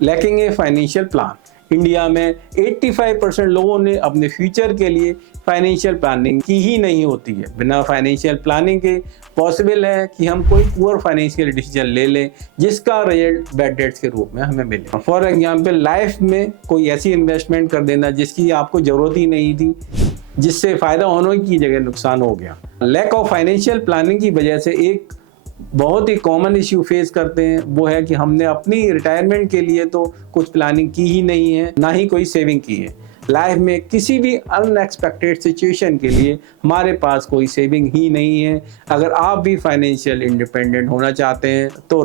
Lacking a financial plan. India में 85% लोगों ने अपने फ्यूचर के लिए फाइनेंशियल प्लानिंग की ही नहीं होती है। बिना फाइनेंशियल प्लानिंग के पॉसिबल है कि हम कोई पुअर फाइनेंशियल डिसीजन ले लें जिसका रिजल्ट बैड डेट्स के रूप में हमें मिले। फॉर एग्जांपल, लाइफ में कोई ऐसी इन्वेस्टमेंट कर देना जिसकी आपको ज़रूरत ही नहीं थी, जिससे फ़ायदा होने की जगह नुकसान हो गया। लैक ऑफ फाइनेंशियल प्लानिंग की वजह से एक बहुत ही कॉमन इश्यू फेस करते हैं, वो है कि हमने अपनी रिटायरमेंट के लिए तो कुछ प्लानिंग की ही नहीं है, ना ही कोई सेविंग की है। लाइफ में किसी भी अनएक्सपेक्टेड सिचुएशन के लिए हमारे पास कोई सेविंग ही नहीं है। अगर आप भी फाइनेंशियल इंडिपेंडेंट होना चाहते हैं तो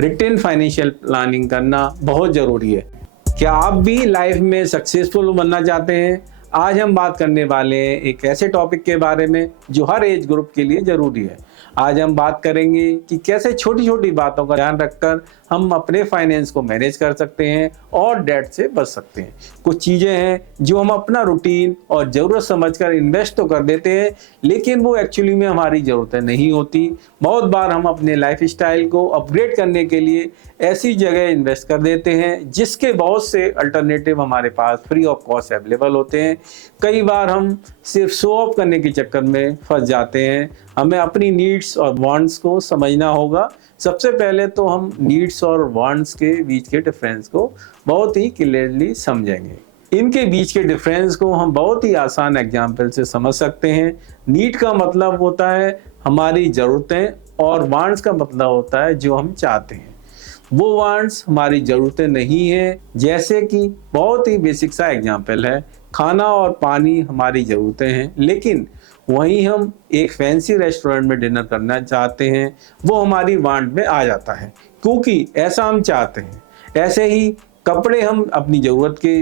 रिटन फाइनेंशियल प्लानिंग करना बहुत ज़रूरी है। क्या आप भी लाइफ में सक्सेसफुल बनना चाहते हैं? आज हम बात करने वाले हैं एक ऐसे टॉपिक के बारे में जो हर एज ग्रुप के लिए ज़रूरी है। आज हम बात करेंगे कि कैसे छोटी छोटी बातों का ध्यान रखकर हम अपने फाइनेंस को मैनेज कर सकते हैं और डेट से बच सकते हैं। कुछ चीज़ें हैं जो हम अपना रूटीन और ज़रूरत समझकर इन्वेस्ट तो कर देते हैं, लेकिन वो एक्चुअली में हमारी ज़रूरतें नहीं होती। बहुत बार हम अपने लाइफ स्टाइल को अपग्रेड करने के लिए ऐसी जगह इन्वेस्ट कर देते हैं जिसके बहुत से अल्टरनेटिव हमारे पास फ्री ऑफ कॉस्ट अवेलेबल होते हैं। कई बार हम सिर्फ शो ऑफ करने के चक्कर में फंस जाते हैं। हमें अपनी नीड्स और वांट्स को समझना होगा। सबसे पहले तो हम नीड्स और वांट्स के बीच के डिफरेंस को बहुत ही क्लियरली समझेंगे। इनके बीच के डिफरेंस को हम बहुत ही आसान एग्जाम्पल से समझ सकते हैं। नीड का मतलब होता है हमारी ज़रूरतें और वांट्स का मतलब होता है जो हम चाहते हैं। वो वांट्स हमारी ज़रूरतें नहीं है, जैसे कि बहुत ही बेसिक सा एग्जाम्पल है, खाना और पानी हमारी ज़रूरतें हैं, लेकिन वहीं हम एक फैंसी रेस्टोरेंट में डिनर करना चाहते हैं, वो हमारी वांट में आ जाता है क्योंकि ऐसा हम चाहते हैं। ऐसे ही कपड़े हम अपनी ज़रूरत के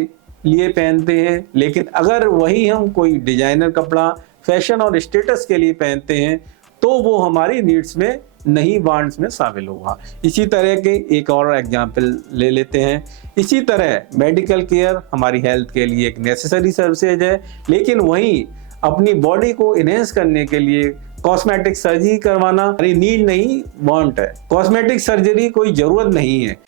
लिए पहनते हैं, लेकिन अगर वही हम कोई डिजाइनर कपड़ा फैशन और स्टेटस के लिए पहनते हैं तो वो हमारी नीड्स में नहीं, वांट्स में शामिल होगा। इसी तरह के एक और एग्जाम्पल ले लेते हैं। इसी तरह मेडिकल केयर हमारी हेल्थ के लिए एक नेसेसरी सर्विसेज है, लेकिन वहीं अपनी बॉडी को इनहेंस करने के लिए कॉस्मेटिक सर्जरी करवाना हमारी नीड नहीं, वांट है। कॉस्मेटिक सर्जरी कोई ज़रूरत नहीं है।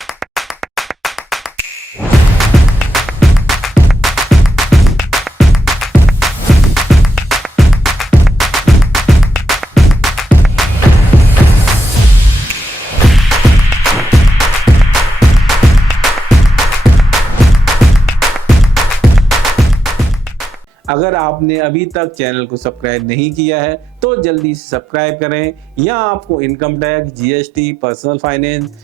अगर आपने अभी तक चैनल को सब्सक्राइब नहीं किया है तो जल्दी से सब्सक्राइब करें। यहाँ आपको income tax, GST, personal finance,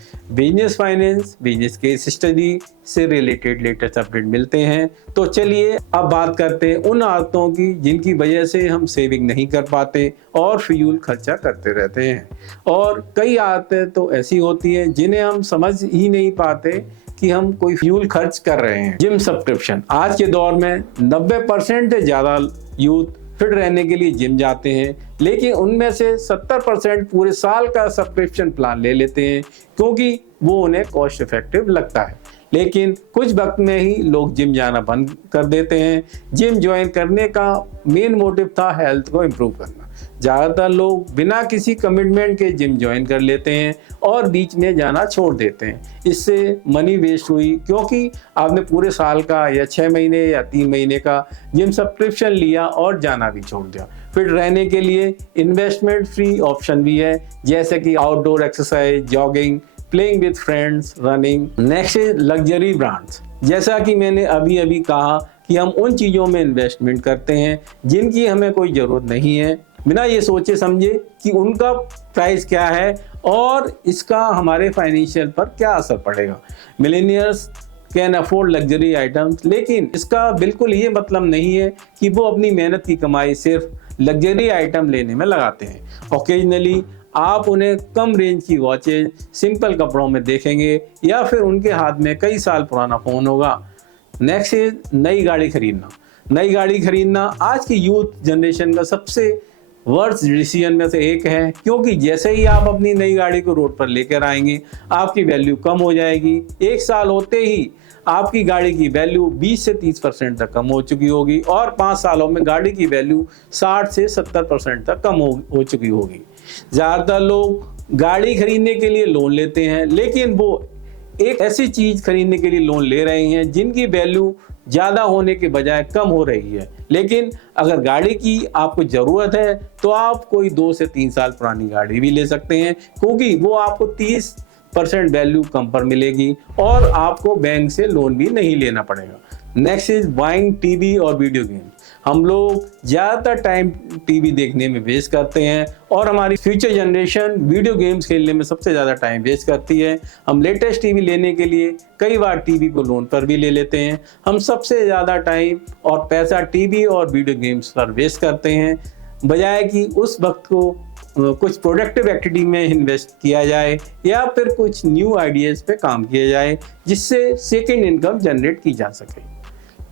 business case study से रिलेटेड लेटेस्ट अपडेट मिलते हैं। तो चलिए अब बात करते हैं उन आदतों की जिनकी वजह से हम सेविंग नहीं कर पाते और फिजूल खर्चा करते रहते हैं। और कई आदतें तो ऐसी होती हैं जिन्हें हम समझ ही नहीं पाते कि हम कोई फ्यूल खर्च कर रहे हैं। जिम सब्सक्रिप्शन, आज के दौर में 90% से ज़्यादा यूथ फिट रहने के लिए जिम जाते हैं, लेकिन उनमें से 70% पूरे साल का सब्सक्रिप्शन प्लान ले लेते हैं क्योंकि वो उन्हें कॉस्ट इफेक्टिव लगता है। लेकिन कुछ वक्त में ही लोग जिम जाना बंद कर देते हैं। जिम ज्वाइन करने का मेन मोटिव था हेल्थ को इम्प्रूव करना। ज़्यादातर लोग बिना किसी कमिटमेंट के जिम ज्वाइन कर लेते हैं और बीच में जाना छोड़ देते हैं। इससे मनी वेस्ट हुई क्योंकि आपने पूरे साल का या 6 महीने या 3 महीने का जिम सब्सक्रिप्शन लिया और जाना भी छोड़ दिया। फिट रहने के लिए इन्वेस्टमेंट फ्री ऑप्शन भी है, जैसे कि outdoor exercise, jogging, playing with friends, running. Next is luxury brands. जैसा कि मैंने अभी कहा कि हम उन चीज़ों में इन्वेस्टमेंट करते हैं जिनकी हमें कोई ज़रूरत नहीं है, बिना ये सोचे समझे कि उनका प्राइस क्या है और इसका हमारे फाइनेंशियल पर क्या असर पड़ेगा। Millionaires can afford luxury items, लेकिन इसका बिल्कुल ये मतलब नहीं है कि वो अपनी मेहनत की कमाई सिर्फ लग्जरी आइटम लेने में लगाते हैं। ओकेजनली आप उन्हें कम रेंज की वॉचेज, सिंपल कपड़ों में देखेंगे या फिर उनके हाथ में कई साल पुराना फ़ोन होगा। नेक्स्ट इज नई गाड़ी खरीदना। नई गाड़ी खरीदना आज की यूथ जनरेशन का सबसे वर्स्ट डिसीजन में से एक है, क्योंकि जैसे ही आप अपनी नई गाड़ी को रोड पर लेकर आएंगे आपकी वैल्यू कम हो जाएगी। 1 साल होते ही आपकी गाड़ी की वैल्यू 20 से 30% तक कम हो चुकी होगी और 5 सालों में गाड़ी की वैल्यू 60 से 70% तक कम हो चुकी होगी। ज़्यादातर लोग गाड़ी खरीदने के लिए लोन लेते हैं, लेकिन वो एक ऐसी चीज खरीदने के लिए लोन ले रहे हैं जिनकी वैल्यू ज्यादा होने के बजाय कम हो रही है। लेकिन अगर गाड़ी की आपको जरूरत है तो आप कोई 2 से 3 साल पुरानी गाड़ी भी ले सकते हैं, क्योंकि वो आपको 30% वैल्यू कम पर मिलेगी और आपको बैंक से लोन भी नहीं लेना पड़ेगा। नेक्स्ट इज बाइंग टीवी और वीडियो गेम। हम लोग ज़्यादातर टाइम टीवी देखने में वेस्ट करते हैं और हमारी फ्यूचर जनरेशन वीडियो गेम्स खेलने में सबसे ज़्यादा टाइम वेस्ट करती है। हम लेटेस्ट टीवी लेने के लिए कई बार टीवी को लोन पर भी ले लेते हैं। हम सबसे ज़्यादा टाइम और पैसा टीवी और वीडियो गेम्स पर वेस्ट करते हैं, बजाय कि उस वक्त को कुछ प्रोडक्टिव एक्टिविटी में इन्वेस्ट किया जाए या फिर कुछ न्यू आइडियाज़ पे काम किया जाए जिससे सेकेंड इनकम जनरेट की जा सके।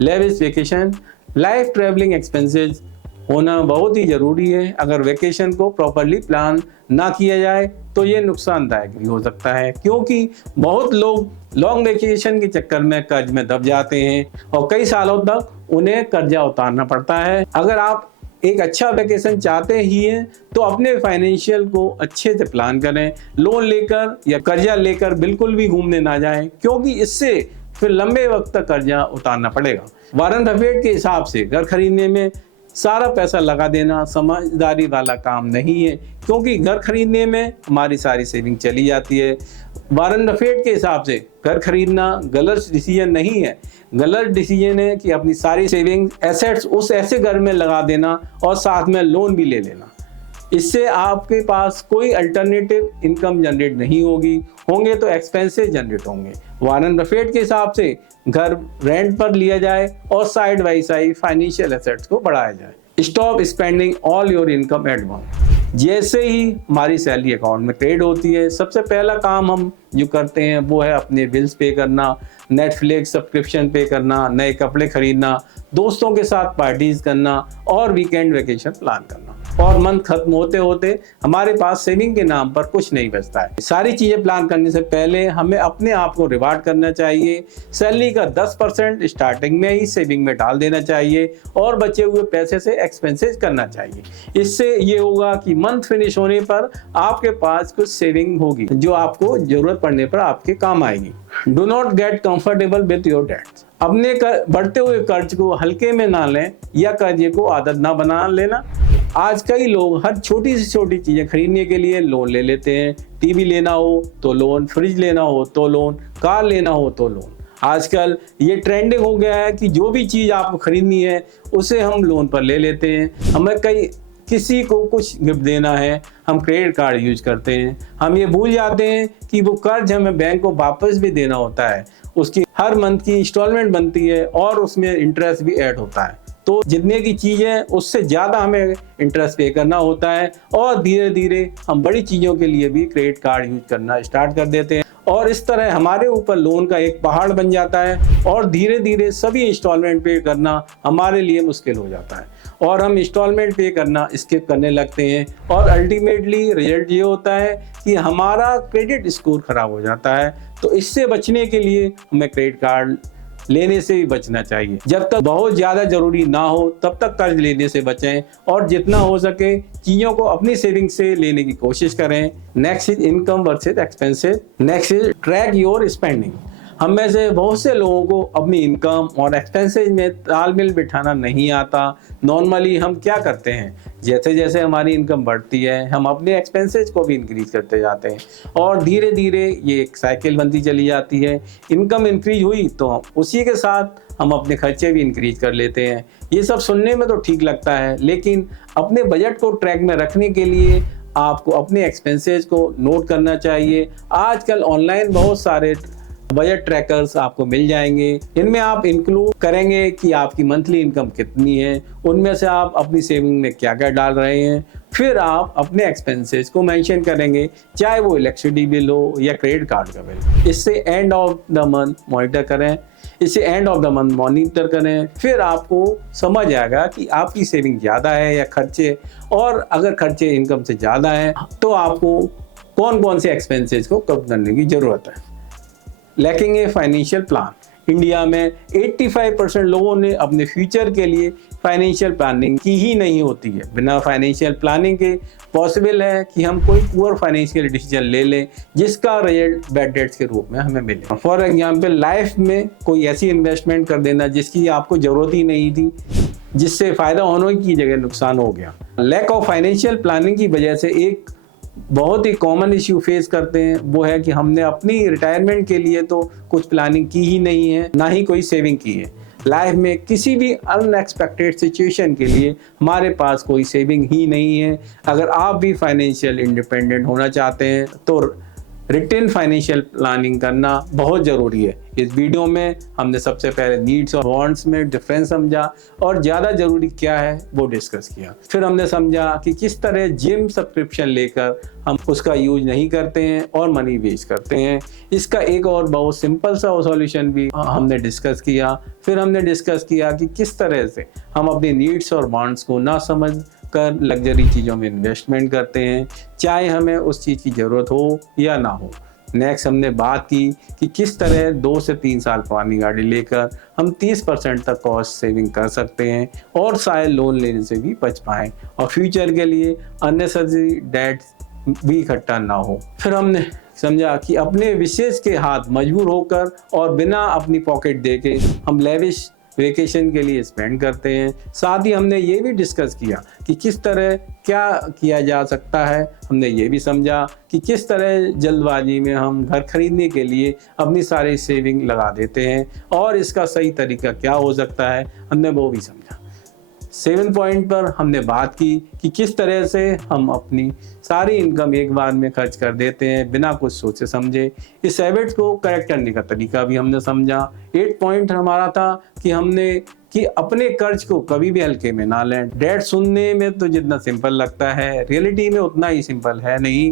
Lavish vacation, life travelling expenses होना बहुत ही ज़रूरी है। अगर वेकेशन को प्रॉपरली प्लान ना किया जाए तो ये नुकसानदायक भी हो सकता है, क्योंकि बहुत लोग लॉन्ग वेकेशन के चक्कर में कर्ज में दब जाते हैं और कई सालों तक उन्हें कर्जा उतारना पड़ता है। अगर आप एक अच्छा वेकेशन चाहते ही हैं तो अपने फाइनेंशियल को अच्छे से प्लान करें। लोन लेकर या कर्जा लेकर बिल्कुल भी घूमने ना जाएं, क्योंकि इससे फिर लंबे वक्त तक कर्जा उतारना पड़ेगा। वॉरेन बफेट के हिसाब से घर खरीदने में सारा पैसा लगा देना समझदारी वाला काम नहीं है, क्योंकि घर खरीदने में हमारी सारी सेविंग चली जाती है। वॉरेन बफेट के हिसाब से घर खरीदना गलत डिसीजन नहीं है। गलत डिसीजन है कि अपनी सारी सेविंग एसेट्स उस ऐसे घर में लगा देना और साथ में लोन भी ले लेना। इससे आपके पास कोई अल्टरनेटिव इनकम जनरेट नहीं होंगे तो एक्सपेंसेस जनरेट होंगे। वॉरेन बफेट के हिसाब से घर रेंट पर लिया जाए और side by side financial assets को बढ़ाया जाए। Stop spending all your income at once. जैसे ही हमारी सैलरी अकाउंट में क्रेडिट होती है, सबसे पहला काम हम जो करते हैं वो है अपने बिल्स पे करना, नेटफ्लिक्स सब्सक्रिप्शन पे करना, नए कपड़े खरीदना, दोस्तों के साथ पार्टीज करना और वीकेंड वेकेशन प्लान करना। और मंथ खत्म होते होते हमारे पास सेविंग के नाम पर कुछ नहीं बचता है। सारी चीजें प्लान करने से पहले हमें अपने आप को रिवार्ड करना चाहिए। सैलरी का 10% स्टार्टिंग में ही सेविंग में डाल देना चाहिए और बचे हुए पैसे से एक्सपेंसेस करना चाहिए। इससे ये होगा कि मंथ फिनिश होने पर आपके पास कुछ सेविंग होगी जो आपको जरूरत पड़ने पर आपके काम आएगी। Do not get comfortable with your debts. अपने बढ़ते हुए कर्ज को हल्के में ना लें या कर्जे को आदत ना बना लेना। आज कई लोग हर छोटी से छोटी चीजें खरीदने के लिए लोन ले लेते हैं। टीवी लेना हो तो लोन, फ्रिज लेना हो तो लोन, कार लेना हो तो लोन। आजकल ये ट्रेंडिंग हो गया है कि जो भी चीज आपको खरीदनी है उसे हम लोन पर ले लेते हैं। हमें किसी को कुछ गिफ्ट देना है, हम क्रेडिट कार्ड यूज करते हैं। हम ये भूल जाते हैं कि वो कर्ज हमें बैंक को वापस भी देना होता है। उसकी हर मंथ की इंस्टॉलमेंट बनती है और उसमें इंटरेस्ट भी ऐड होता है। तो जितने की चीज़ है उससे ज़्यादा हमें इंटरेस्ट पे करना होता है और धीरे धीरे हम बड़ी चीज़ों के लिए भी क्रेडिट कार्ड यूज करना स्टार्ट कर देते हैं और इस तरह हमारे ऊपर लोन का एक पहाड़ बन जाता है और धीरे धीरे सभी इंस्टॉलमेंट पे करना हमारे लिए मुश्किल हो जाता है और हम इंस्टॉलमेंट पे करना स्किप करने लगते हैं और अल्टीमेटली रिजल्ट ये होता है कि हमारा क्रेडिट स्कोर खराब हो जाता है। तो इससे बचने के लिए हमें क्रेडिट कार्ड लेने से भी बचना चाहिए। जब तक बहुत ज़्यादा ज़रूरी ना हो तब तक कर्ज लेने से बचें और जितना हो सके चीज़ों को अपनी सेविंग से लेने की कोशिश करें। Next is income versus expenses. Next is track your spending. हम में से बहुत से लोगों को अपनी इनकम और एक्सपेंसेस में तालमेल बिठाना नहीं आता। नॉर्मली हम क्या करते हैं, जैसे जैसे हमारी इनकम बढ़ती है हम अपने एक्सपेंसेस को भी इंक्रीज करते जाते हैं और धीरे धीरे ये एक साइकिल बनती चली जाती है। इनकम इंक्रीज हुई तो उसी के साथ हम अपने खर्चे भी इंक्रीज कर लेते हैं। ये सब सुनने में तो ठीक लगता है, लेकिन अपने बजट को ट्रैक में रखने के लिए आपको अपने एक्सपेंसेस को नोट करना चाहिए। आजकल ऑनलाइन बहुत सारे बजट ट्रैकर्स आपको मिल जाएंगे। इनमें आप इंक्लूड करेंगे कि आपकी मंथली इनकम कितनी है, उनमें से आप अपनी सेविंग में क्या क्या डाल रहे हैं, फिर आप अपने एक्सपेंसेस को मेंशन करेंगे, चाहे वो इलेक्ट्रिसिटी बिल हो या क्रेडिट कार्ड का बिल। इससे end of the month monitor करें। फिर आपको समझ आएगा कि आपकी सेविंग ज़्यादा है या खर्चे, और अगर खर्चे इनकम से ज़्यादा हैं तो आपको कौन कौन से एक्सपेंसेस को कम करने की ज़रूरत है। Lacking a financial plan. India में 85% लोगों ने अपने फ्यूचर के लिए फाइनेंशियल प्लानिंग की ही नहीं होती है। बिना फाइनेंशियल प्लानिंग के पॉसिबल है कि हम कोई पुअर फाइनेंशियल डिसीजन ले लें जिसका रिजल्ट बैड डेट्स के रूप में हमें मिले। फॉर एग्जांपल, लाइफ में कोई ऐसी इन्वेस्टमेंट कर देना जिसकी आपको जरूरत ही नहीं थी, जिससे फायदा होने की जगह नुकसान हो गया। लैक ऑफ फाइनेंशियल प्लानिंग की वजह से एक बहुत ही कॉमन इश्यू फेस करते हैं, वो है कि हमने अपनी रिटायरमेंट के लिए तो कुछ प्लानिंग की ही नहीं है, ना ही कोई सेविंग की है। लाइफ में किसी भी अनएक्सपेक्टेड सिचुएशन के लिए हमारे पास कोई सेविंग ही नहीं है। अगर आप भी फाइनेंशियल इंडिपेंडेंट होना चाहते हैं तो रिटेन फाइनेंशियल प्लानिंग करना बहुत ज़रूरी है। इस वीडियो में हमने सबसे पहले नीड्स और वांट्स में डिफरेंस समझा और ज़्यादा ज़रूरी क्या है वो डिस्कस किया। फिर हमने समझा कि किस तरह जिम सब्सक्रिप्शन लेकर हम उसका यूज नहीं करते हैं और मनी वेस्ट करते हैं। इसका एक और बहुत सिंपल सा सॉल्यूशन भी हमने डिस्कस किया। फिर हमने डिस्कस किया कि किस तरह से हम अपनी नीड्स और वांट्स को ना समझ कर लग्जरी चीज़ों में इन्वेस्टमेंट करते हैं, चाहे हमें उस चीज़ की ज़रूरत हो या ना हो। नेक्स्ट हमने बात की कि किस तरह 2 से 3 साल पुरानी गाड़ी लेकर हम 30% तक कॉस्ट सेविंग कर सकते हैं और शायद लोन लेने से भी बच पाएँ और फ्यूचर के लिए अननेसेसरी डेट्स भी इकट्ठा ना हो। फिर हमने समझा कि अपने विशेष के हाथ मजबूर होकर और बिना अपनी पॉकेट देके हम लेविश वेकेशन के लिए स्पेंड करते हैं। साथ ही हमने ये भी डिस्कस किया कि किस तरह क्या किया जा सकता है। हमने ये भी समझा कि किस तरह जल्दबाजी में हम घर खरीदने के लिए अपनी सारी सेविंग लगा देते हैं और इसका सही तरीका क्या हो सकता है, हमने वो भी समझा। 7 पॉइंट पर हमने बात की कि किस तरह से हम अपनी सारी इनकम एक बार में खर्च कर देते हैं बिना कुछ सोचे समझे। इस हैबिट को करेक्ट करने का तरीका भी हमने समझा। 8 पॉइंट हमारा था कि हमने कि अपने कर्ज को कभी भी हल्के में ना लें। डेट सुनने में तो जितना सिंपल लगता है, रियलिटी में उतना ही सिंपल है नहीं।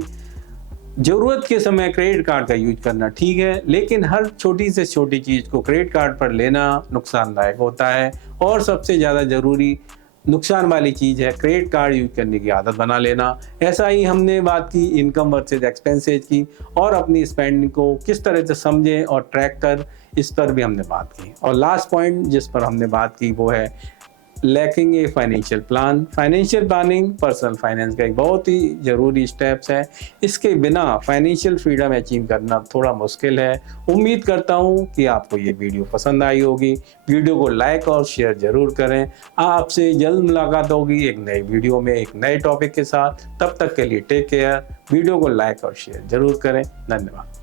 ज़रूरत के समय क्रेडिट कार्ड का यूज करना ठीक है, लेकिन हर छोटी से छोटी चीज़ को क्रेडिट कार्ड पर लेना नुकसानदायक होता है और सबसे ज़्यादा ज़रूरी नुकसान वाली चीज़ है क्रेडिट कार्ड यूज करने की आदत बना लेना। ऐसा ही हमने बात की इनकम वर्सेस एक्सपेंसेस की और अपनी स्पेंडिंग को किस तरह से समझें और ट्रैक कर, इस पर भी हमने बात की। और लास्ट पॉइंट जिस पर हमने बात की वो है lacking a financial plan. Financial planning personal finance का एक बहुत ही ज़रूरी स्टेप्स है। इसके बिना फाइनेंशियल फ्रीडम अचीव करना थोड़ा मुश्किल है। उम्मीद करता हूँ कि आपको ये वीडियो पसंद आई होगी। वीडियो को लाइक और शेयर ज़रूर करें। आपसे जल्द मुलाकात होगी एक नई वीडियो में एक नए टॉपिक के साथ। तब तक के लिए टेक केयर। वीडियो को लाइक और शेयर ज़रूर करें। धन्यवाद।